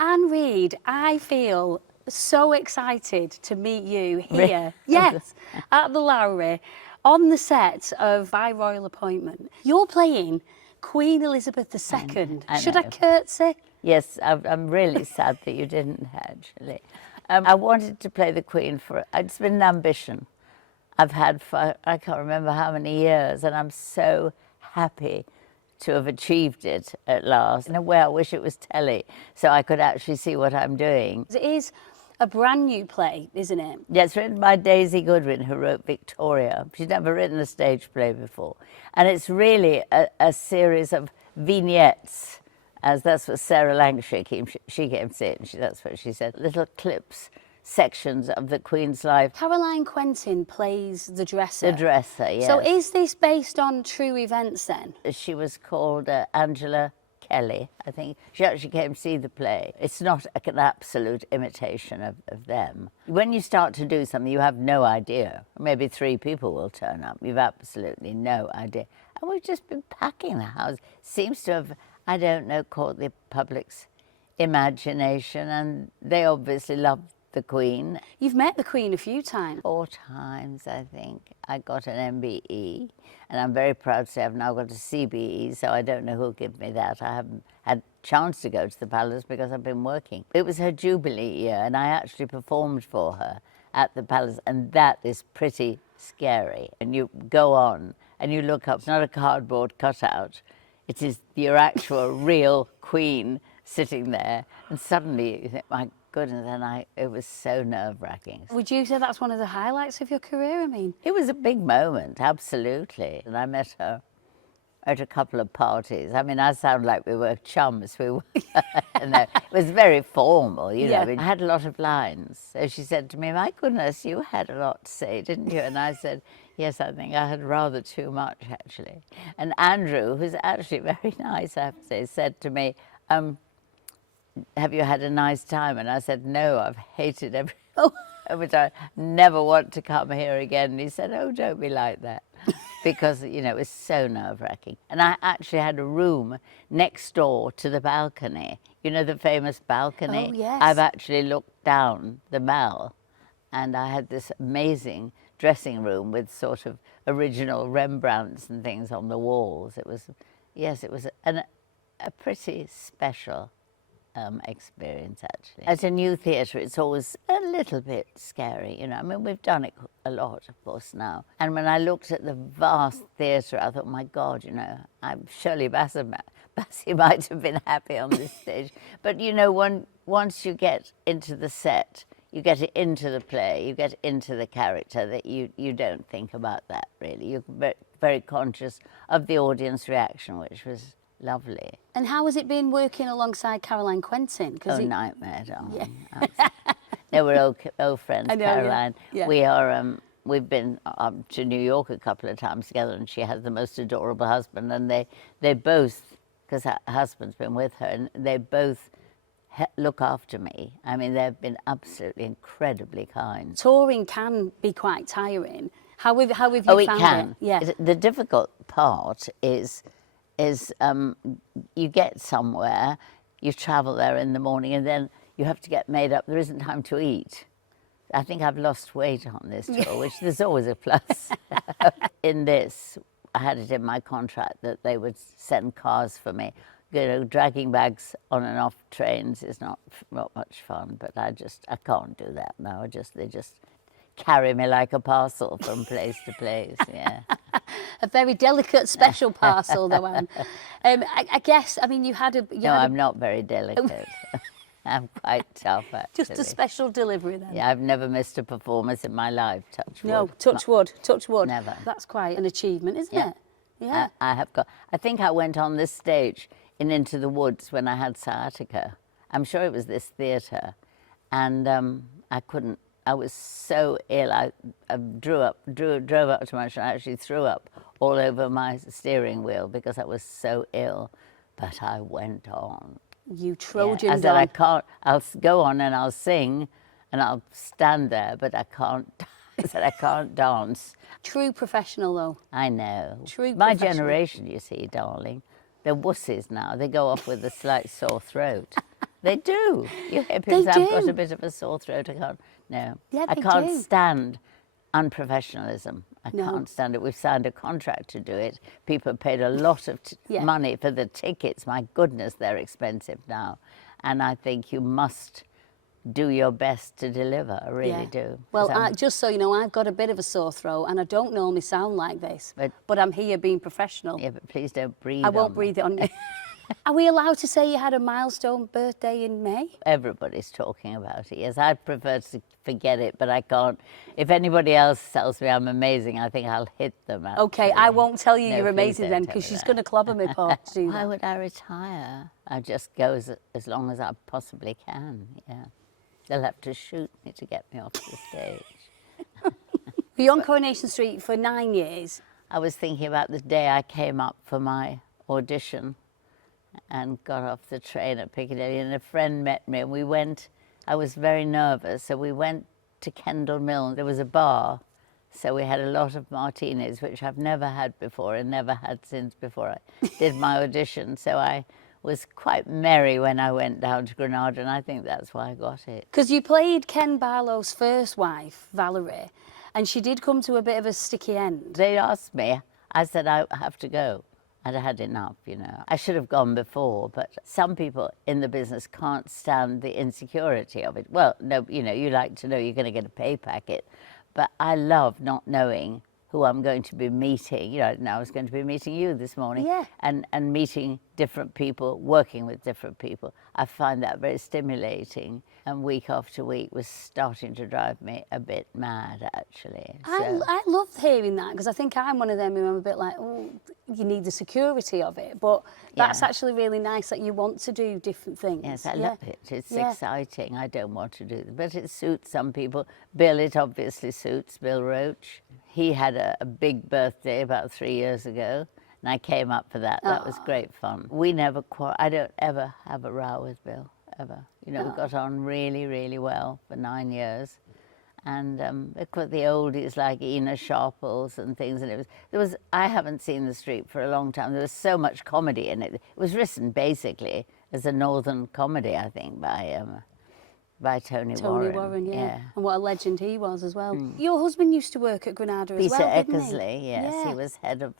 Anne Reid, I feel so excited to meet you here. Really? Yes, at the Lowry, on the set of By Royal Appointment. You're playing Queen Elizabeth II. Should I curtsy? Yes, I'm really sad that you didn't, actually. I wanted to play the Queen for, it's been an ambition I've had for, I can't remember how many years, and I'm so happy to have achieved it at last. In a way, I wish it was telly, so I could actually see what I'm doing. It is a brand new play, isn't it? Yeah, it's written by Daisy Goodwin, who wrote Victoria. She's never written a stage play before. And it's really a series of vignettes, as that's what Sarah Lancashire came saying. That's what she said. Little clips, sections of the Queen's life. Caroline Quentin plays the dresser. The dresser, yes. So is this based on true events then? She was called Angela Kelly, I think. She actually came to see the play. It's not an absolute imitation of them. When you start to do something, you have no idea. Maybe 3 people will turn up. You've absolutely no idea. And we've just been packing the house. Seems to have, I don't know, caught the public's imagination, and they obviously love the Queen. You've met the Queen a few times. 4 times, I think. I got an MBE, and I'm very proud to say I've now got a CBE, so I don't know who'll give me that. I haven't had a chance to go to the palace because I've been working. It was her Jubilee year, and I actually performed for her at the palace, and that is pretty scary. And you go on, and you look up, it's not a cardboard cutout, it is your actual real Queen sitting there, and suddenly you think, my goodness, and it was so nerve-wracking. Would you say that's one of the highlights of your career? I mean, it was a big moment, absolutely. And I met her at a couple of parties. I mean, I sound like we were chums. We were, no, it was very formal, you know. Yeah. I mean, I had a lot of lines. So she said to me, my goodness, you had a lot to say, didn't you? And I said, yes, I think I had rather too much, actually. And Andrew, who's actually very nice, I have to say, said to me, have you had a nice time? And I said, no, I've hated every time. Never want to come here again. And he said, oh, don't be like that. Because, you know, it was so nerve-wracking. And I actually had a room next door to the balcony. You know, the famous balcony? Oh, yes. I've actually looked down the mall, and I had this amazing dressing room with sort of original Rembrandts and things on the walls. It was, yes, it was a pretty special experience, actually. At a new theatre, it's always a little bit scary, you know. I mean, we've done it a lot, of course, now. And when I looked at the vast theatre, I thought, my God, you know, I'm Shirley Bassey might have been happy on this stage. But, you know, once you get into the set, you get into the play, you get into the character, that you don't think about that, really. You're very, very conscious of the audience reaction, which was lovely. and how has it been working alongside Caroline Quentin? Oh, nightmare, darling. Yeah. No, we're old friends, I know, Caroline. yeah. We are, we've been to New York a couple of times together, and she has the most adorable husband, and they both, because her husband's been with her, and they both look after me. I mean, they've been absolutely incredibly kind. Touring can be quite tiring. How have you found it? Oh, it can. Yeah. The difficult part is you get somewhere, you travel there in the morning, and then you have to get made up. There isn't time to eat. I think I've lost weight on this tour, which there's always a plus. In this, I had it in my contract that they would send cars for me. You know, dragging bags on and off trains is not much fun, but I can't do that now. They just carry me like a parcel from place to place, yeah. A very delicate, special parcel, though, Anne. I guess, I mean, I'm not very delicate. I'm quite tough, actually. Just a special delivery, then. Yeah, I've never missed a performance in my life, touch wood. No, touch wood. Never. That's quite an achievement, isn't it? Yeah. I think I went on this stage in Into the Woods when I had sciatica. I'm sure it was this theatre, and I was so ill. I drove up too much, and I actually threw up all over my steering wheel because I was so ill. But I went on. You Trojaned I said, on. I'll go on and I'll sing and I'll stand there, but I can't. I said, I can't dance. True professional, though. I know. True My professional. generation, you see, darling, they're wusses now. They go off with a slight sore throat. They do. You hippies They have got do. a bit of a sore throat. Yeah, I they can't do. stand unprofessionalism. I No. can't stand it. We've signed a contract to do it. People have paid a lot of Yeah. money for the tickets. My goodness, they're expensive now. And I think you must do your best to deliver. I really do. Well, just so you know, I've got a bit of a sore throat and I don't normally sound like this, but I'm here being professional. Yeah, but please don't breathe I on won't me. breathe it on you. Are we allowed to say you had a milestone birthday in May? Everybody's talking about it. Yes, I'd prefer to forget it, but I can't. If anybody else tells me I'm amazing, I think I'll hit them. Actually. Okay, I won't tell you No, you're please amazing don't then, tell because me she's that. going to clobber me, Paul, to do Why that. would I retire? I just go as long as I possibly can. Yeah, they'll have to shoot me to get me off the stage. You're on Coronation Street for 9 years. I was thinking about the day I came up for my audition and got off the train at Piccadilly, and a friend met me, and we went. I was very nervous, so we went to Kendal Mill. There was a bar, so we had a lot of martinis, which I've never had before and never had since before I did my audition. So I was quite merry when I went down to Granada, and I think that's why I got it. Because you played Ken Barlow's first wife, Valerie, and she did come to a bit of a sticky end. They asked me, I said, I have to go. I'd had enough, you know. I should have gone before, but some people in the business can't stand the insecurity of it. Well, no, you know, you like to know you're going to get a pay packet, but I love not knowing who I'm going to be meeting. You know, now I was going to be meeting you this morning. Yeah. And meeting different people, working with different people. I find that very stimulating. And week after week was starting to drive me a bit mad, actually. So, I love hearing that, because I think I'm one of them who I'm a bit like, oh, you need the security of it. But that's Yeah. actually really nice that you want to do different things. yes, I Yeah. love it. It's Yeah. exciting. I don't want to do it, but it suits some people. Bill, it obviously suits, Bill Roach. He had a big birthday about 3 years ago, and I came up for that. That was great fun. We never I don't ever have a row with Bill, ever. You know, we got on really, really well for 9 years. And of course, the oldies like Ina Sharples and things, and I haven't seen The Street for a long time. There was so much comedy in it. It was written basically as a northern comedy, I think, by Tony Warren. Tony Warren, yeah. And what a legend he was as well. Your husband used to work at Granada as Peter well, didn't Eckersley, he? yes, Yeah. he was head of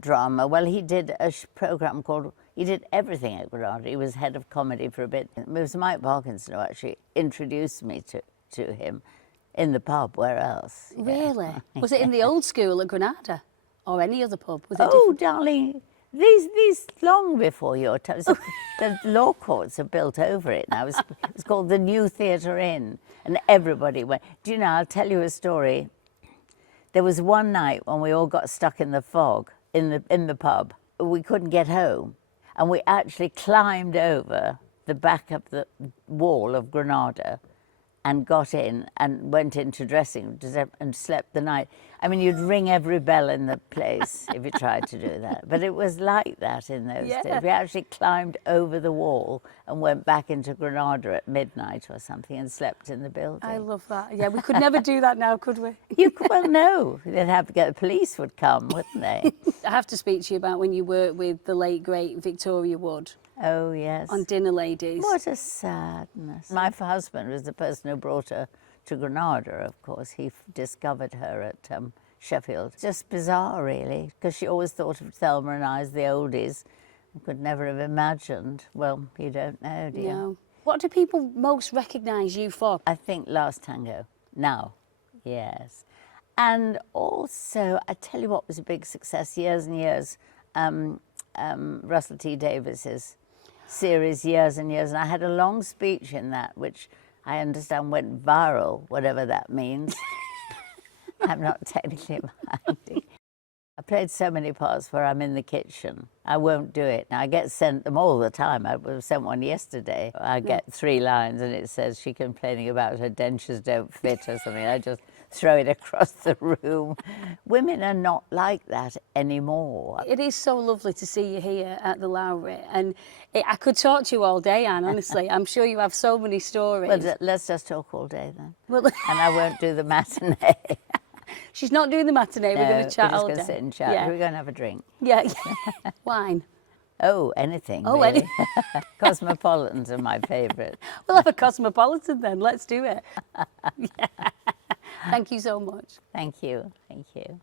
drama. Well, he did a program called, he did everything at Granada. He was head of comedy for a bit. It was Mike Parkinson who actually introduced me to him in the pub. Where else? Really? Was it in the old school at Granada? Or any other pub? Was it Oh, darling, these long before your time. So the law courts are built over it now. It's called the New Theatre Inn, and everybody went. Do you know, I'll tell you a story. There was one night when we all got stuck in the fog in the pub. We couldn't get home, and we actually climbed over the back of the wall of Granada and got in and went into dressing and slept the night. I mean, you'd ring every bell in the place if you tried to do that. But it was like that in those days. We actually climbed over the wall and went back into Granada at midnight or something and slept in the building. I love that. Yeah, we could never do that now, could we? Well, no. They'd have to get the police would come, wouldn't they? I have to speak to you about when you worked with the late, great Victoria Wood. Oh, yes. On Dinner Ladies. What a sadness. My husband was the person who brought her to Granada, of course. He discovered her at Sheffield. Just bizarre, really, because she always thought of Thelma and I as the oldies. I could never have imagined. Well, you don't know, do you? No. What do people most recognise you for? I think Last Tango. Now, yes. And also, I tell you what was a big success, years and years, Russell T Davis's series, Years and Years, and I had a long speech in that, which I understand went viral, whatever that means. I'm not technically minding. I played so many parts where I'm in the kitchen. I won't do it. Now, I get sent them all the time. I was sent one yesterday. I get 3 lines and it says she complaining about her dentures don't fit or something. I just throw it across the room. Women are not like that anymore. It is so lovely to see you here at the Lowry, and I could talk to you all day, Anne, honestly. I'm sure you have so many stories. Well, let's just talk all day then. Well, And I won't do the matinee. she's not doing the matinee, we're going to chat all day. We're just going to sit and chat. Yeah. We're going to have a drink. Yeah. Wine. Oh, anything. Oh, really. Cosmopolitans are my favourite. We'll have a cosmopolitan then. Let's do it. Yeah. Thank you so much. Thank you. Thank you.